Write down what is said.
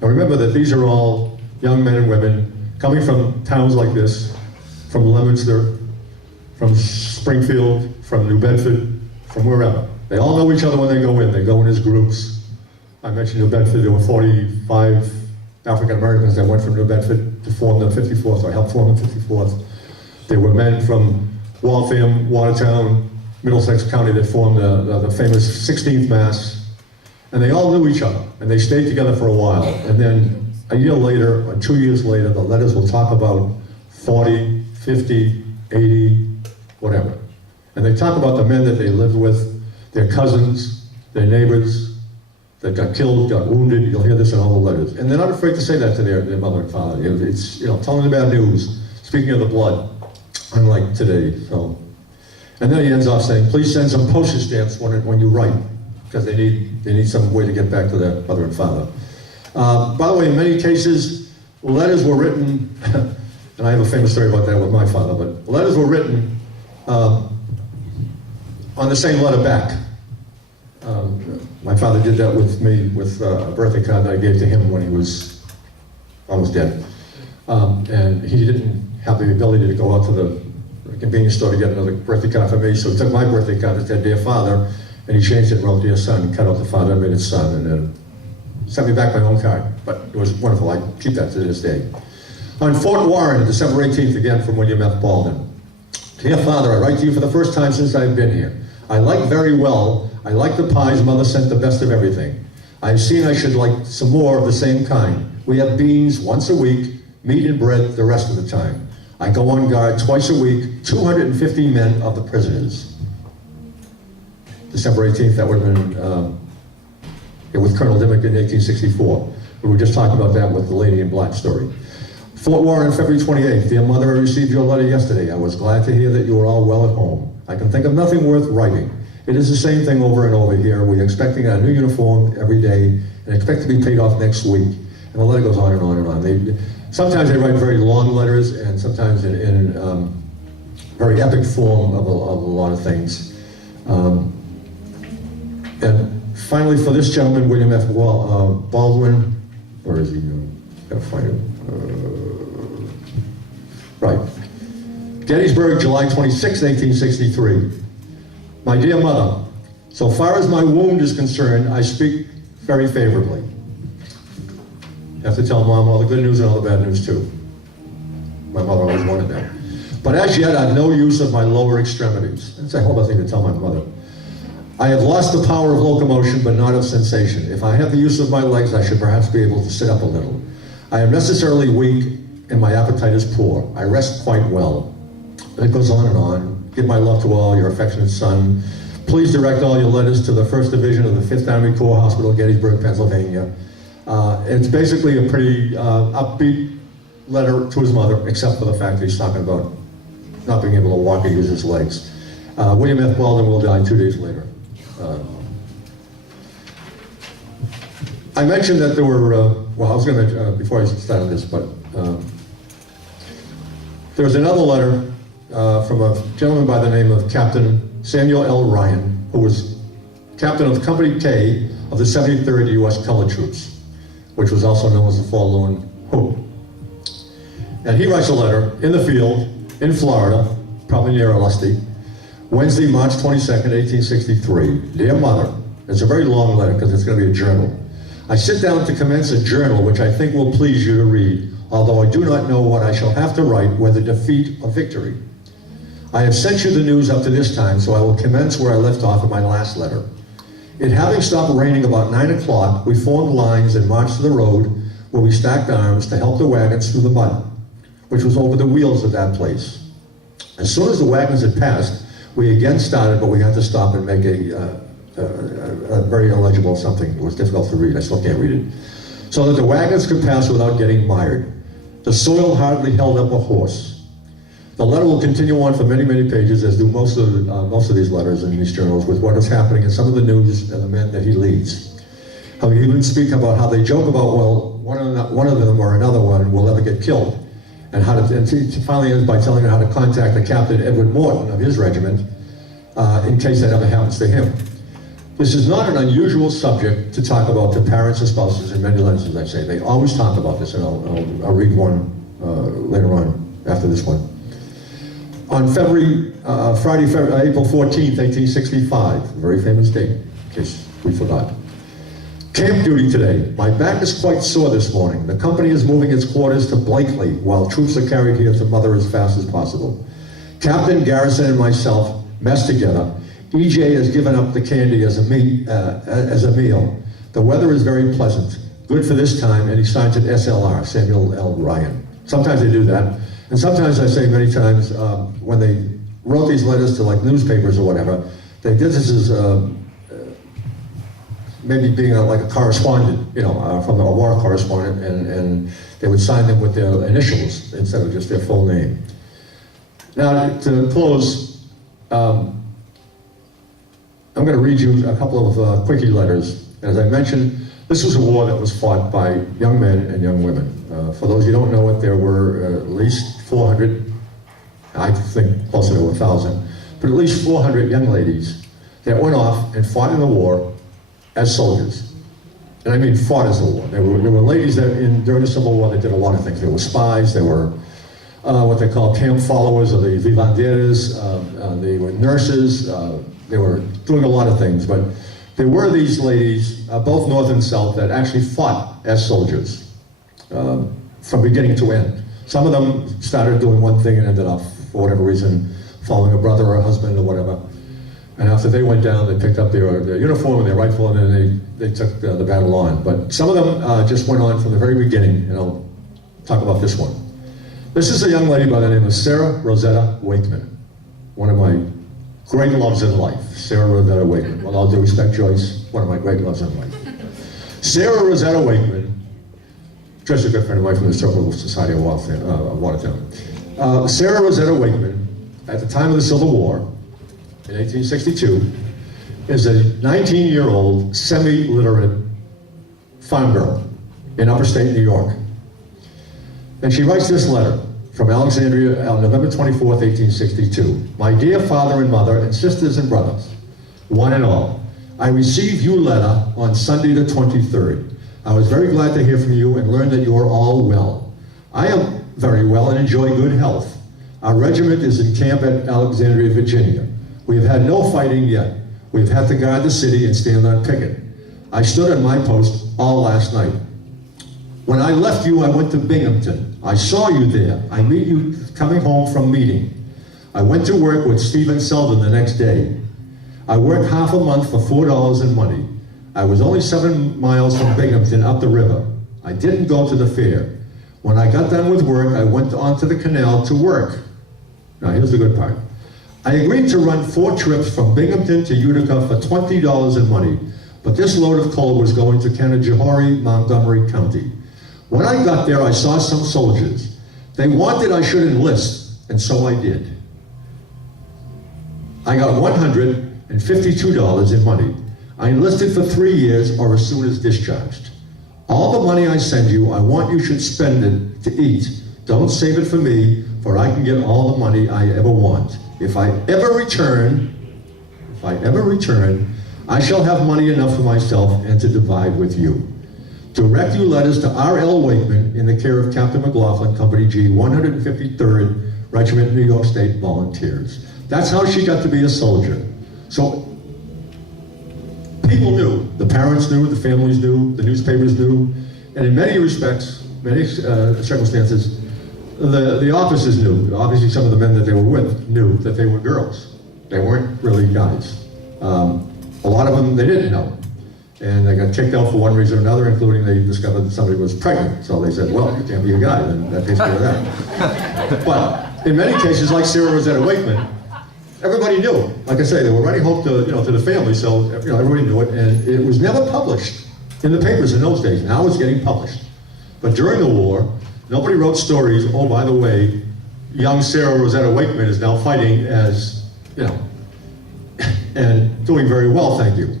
And remember that these are all young men and women coming from towns like this, from Leominster, from Springfield, from New Bedford, from wherever. They all know each other when they go in. They go in as groups. I mentioned New Bedford. There were 45 African Americans that went from New Bedford to form the 54th, or helped form the 54th. There were men from Waltham, Watertown, Middlesex County that formed the famous 16th Mass. And they all knew each other, and they stayed together for a while. And then a year later, or 2 years later, the letters will talk about 40, 50, 80, whatever. And they talk about the men that they lived with, their cousins, their neighbors, that got killed, got wounded. You'll hear this in all the letters. And they're not afraid to say that to their mother and father. It's, telling them bad news, speaking of the blood, unlike today. So, and then he ends off saying, please send some postage stamps when you write, because they need some way to get back to their mother and father. By the way, in many cases, letters were written, and I have a famous story about that with my father, but letters were written on the same letter back. My father did that with me with a birthday card that I gave to him when he was almost dead. And he didn't have the ability to go out to the convenience store to get another birthday card for me, so he took my birthday card that said, Dear Father, and he changed it and wrote Dear Son, cut out the father and made it son, and then sent me back my own card. But it was wonderful. I keep that to this day. On Fort Warren, December 18th, again from William F. Baldwin. Dear Father, I write to you for the first time since I've been here. I like very well. I like the pies. Mother sent the best of everything. I've seen I should like some more of the same kind. We have beans once a week, meat and bread the rest of the time. I go on guard twice a week, 250 men of the prisoners. December 18th, that would have been with Colonel Dimmick in 1864. We were just talking about that with the Lady in Black story. Fort Warren, February 28th. Dear Mother, I received your letter yesterday. I was glad to hear that you are all well at home. I can think of nothing worth writing. It is the same thing over and over here. We're expecting a new uniform every day and expect to be paid off next week. And the letter goes on and on and on. Sometimes they write very long letters, and sometimes in very epic form of a lot of things. And finally, for this gentleman, William F. Baldwin, where is he? Gotta find him. Right. Gettysburg, July 26, 1863. My dear mother, so far as my wound is concerned, I speak very favorably. You have to tell Mom all the good news and all the bad news too. My mother always wanted that. But as yet, I've no use of my lower extremities. That's a hell of a thing to tell my mother. I have lost the power of locomotion, but not of sensation. If I have the use of my legs, I should perhaps be able to sit up a little. I am necessarily weak, and my appetite is poor. I rest quite well. And it goes on and on. Give my love to all, your affectionate son. Please direct all your letters to the 1st Division of the 5th Army Corps Hospital, Gettysburg, Pennsylvania. It's basically a pretty upbeat letter to his mother, except for the fact that he's talking about not being able to walk or use his legs. William F. Baldwin will die 2 days later. I mentioned that there were, well, I was going to, before I started this, but there was another letter from a gentleman by the name of Captain Samuel L. Ryan, who was captain of Company K of the 73rd U.S. Colored Troops, which was also known as the Forlorn Hope. And he writes a letter in the field, in Florida, probably near Alusty, Wednesday, March 22nd, 1863. Dear Mother, it's a very long letter because it's going to be a journal. I sit down to commence a journal which I think will please you to read, although I do not know what I shall have to write, whether defeat or victory. I have sent you the news up to this time, so I will commence where I left off in my last letter. It having stopped raining about 9 o'clock, we formed lines and marched to the road where we stacked arms to help the wagons through the mud, which was over the wheels of that place. As soon as the wagons had passed, we again started, but we had to stop and make a very illegible something. It was difficult to read. I still can't read it. So that the wagons could pass without getting mired. The soil hardly held up a horse. The letter will continue on for many, many pages, as do most of these letters in these journals, with what is happening and some of the news and the men that he leads. How he even speak about how they joke about, well, one of them or another one will ever get killed. And he finally ends by telling her how to contact the Captain Edward Morton of his regiment in case that ever happens to him. This is not an unusual subject to talk about to parents and spouses in many lenses, I say. They always talk about this, and I'll read one later on after this one. On April 14th, 1865, a very famous date, in case we forgot. Camp duty today. My back is quite sore this morning. The company is moving its quarters to Blakely while troops are carried here to Mother as fast as possible. Captain Garrison and myself mess together. EJ has given up the candy as a meal. The weather is very pleasant, good for this time, and he signs it SLR, Samuel L. Ryan. Sometimes they do that, and sometimes I say many times when they wrote these letters to like newspapers or whatever, they did this as maybe being like a correspondent, from a war correspondent, and they would sign them with their initials instead of just their full name. Now, to close, I'm going to read you a couple of quickie letters. As I mentioned, this was a war that was fought by young men and young women. For those who don't know it, there were at least 400, I think closer to 1,000, but at least 400 young ladies that went off and fought in the war as soldiers. And I mean fought as a war. There were ladies that during the Civil War that did a lot of things. There were spies, there were what they call camp followers, or the vivanderas, they were nurses, they were doing a lot of things, but there were these ladies, both North and South, that actually fought as soldiers from beginning to end. Some of them started doing one thing and ended up, for whatever reason, following a brother or a husband or whatever. And after they went down, they picked up their uniform and their rifle, and then they took the battle on. But some of them just went on from the very beginning, and I'll talk about this one. This is a young lady by the name of Sarah Rosetta Wakeman, one of my great loves in life, Sarah Rosetta Wakeman. With all due respect, Joyce, one of my great loves in life. Sarah Rosetta Wakeman, just a good friend of mine from the Historical Society of Watertown. Sarah Rosetta Wakeman, at the time of the Civil War, in 1862, is a 19-year-old semi-literate farm girl in upstate New York. And she writes this letter from Alexandria on November 24th, 1862. My dear father and mother and sisters and brothers, one and all, I received your letter on Sunday the 23rd. I was very glad to hear from you and learn that you are all well. I am very well and enjoy good health. Our regiment is in camp at Alexandria, Virginia. We have had no fighting yet. We have had to guard the city and stand on picket. I stood on my post all last night. When I left you, I went to Binghamton. I saw you there. I meet you coming home from meeting. I went to work with Stephen Selden the next day. I worked half a month for $4 in money. I was only 7 miles from Binghamton up the river. I didn't go to the fair. When I got done with work, I went onto the canal to work. Now here's the good part. I agreed to run 4 trips from Binghamton to Utica for $20 in money, but this load of coal was going to Canajoharie, Montgomery County. When I got there, I saw some soldiers. They wanted I should enlist, and so I did. I got $152 in money. I enlisted for 3 years or as soon as discharged. All the money I send you, I want you should spend it to eat. Don't save it for me, for I can get all the money I ever want. If I ever return, I shall have money enough for myself and to divide with you. Direct your letters to R.L. Wakeman in the care of Captain McLaughlin, Company G, 153rd Regiment, New York State Volunteers. That's how she got to be a soldier. So people knew, the parents knew, the families knew, the newspapers knew, and in many respects, many circumstances, the officers knew. Obviously some of the men that they were with knew that they were girls. They weren't really guys. A lot of them, they didn't know. And they got kicked out for one reason or another, including they discovered that somebody was pregnant. So they said, well, you can't be a guy, then that takes care of that. But in many cases, like Sarah Rosetta Wakeman, everybody knew. Like I say, they were writing home to the family, so everybody knew it, and it was never published in the papers in those days. Now it's getting published. But during the war, nobody wrote stories, oh, by the way, young Sarah Rosetta Wakeman is now fighting as, and doing very well, thank you.